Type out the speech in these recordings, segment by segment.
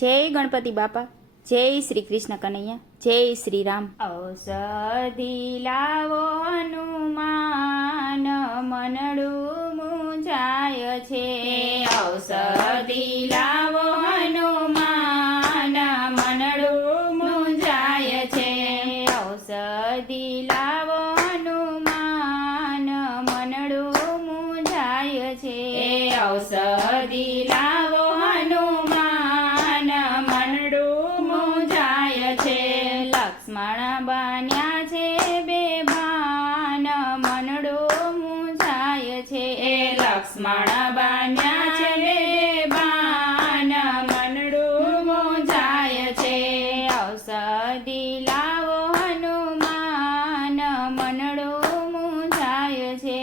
જય ગણપતિ બાપા, જય શ્રી કૃષ્ણ કનૈયા, જય શ્રી રામ. ઔષધિ લાવો હનુમાન, મનડું મૂંઝાય છે. ઔષધિ લાવો હનુમાન, મનડું મૂંઝાય છે. ઔષધિ લાવો હનુમાન, મનડું મૂંઝાય છે. ઔષધિ લાવો હનુમાન, મનડું મૂંઝાય છે. લક્ષ્મણ બન્યા છે બેભાન, મનડું મૂંઝાય છે. લક્ષ્મણ બન્યા છે બેભાન, મનડું મૂંઝાય છે. ઔષધિ લાવો હનુમાન, મનડું મૂંઝાય છે.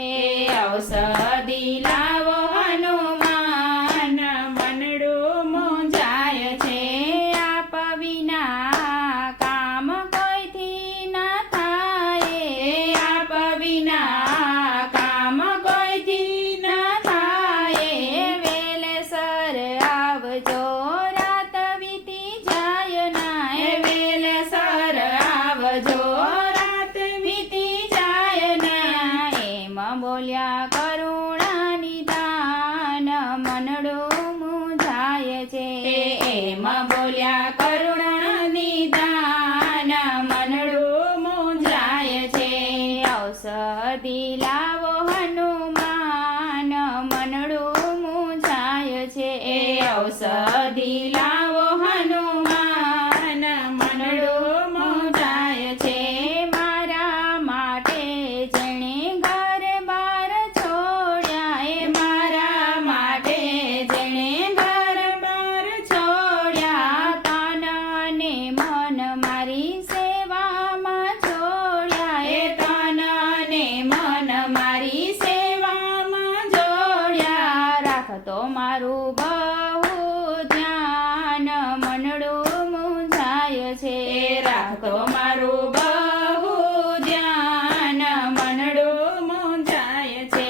ઔષધિ લાવો હનુમાન, મનડું મૂંઝાય છે. આપ વિના કામ કોઈથી ના થાય. આપ વિના કામ કોઈથી ના થાય. વેલેસર આવજો, રાત વીતી જાય ના. વેલેસર આવજો, રાત વીતી જાય ના. એમ બોલ્યા કરુણા નિદાન, મનડું મૂંઝાય છે. એમ બોલ્યા કરુણા નિદાન, મનડું મૂંઝાય છે. ઔષધિ લાવો હનુમાન, મનડું મૂંઝાય છે. ઔષધિ લાવો હનુમાન, મનડું મૂંઝાય છે. મારા માટે જેણે ઘર બાર છોડ્યા. મારા માટે જેણે ઘર બાર છોડ્યા. તન અને મન મારી સેવામાં જોડ્યા. તન અને મન મારી સેવામાં જોડ્યા. રાખતો મારું બહુ ધ્યાન, મનડું મૂંઝાય છે. રાખતો મારું બહુ ધ્યાન, મનડું મૂંઝાય છે.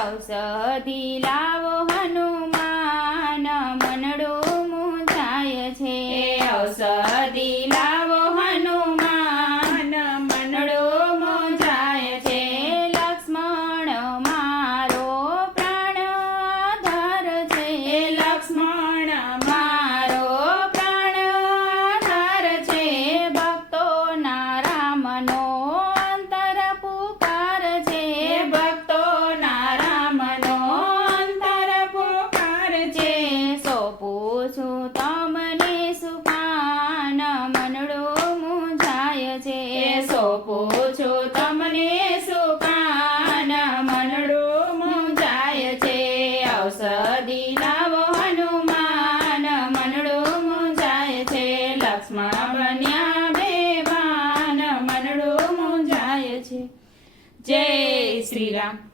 ઔષધિ લાવો હનુમાન, મનડું મૂંઝાય છે. ઔષધિ લાવો હનુમાન, મનડું મૂંઝાય છે. લક્ષ્મણ મારો પ્રાણ આધાર છે. લક્ષ્મણ મારો પ્રાણ આધાર છે. ભક્તોના રામનો અંતર પુકાર છે. ભક્તોના રામનો અંતર પુકાર છે. સોંપું છું તમને સુકાન, મનડું મૂંઝાય છે. સોંપું છું તમને સુકાન, મનડું મૂંઝાય છે. ઔષધિ લાવો હનુમાન, મનડું મૂંઝાય છે. લક્ષ્મણ બન્યા બેભાન, મનડું મૂંઝાય છે. જય શ્રી રામ.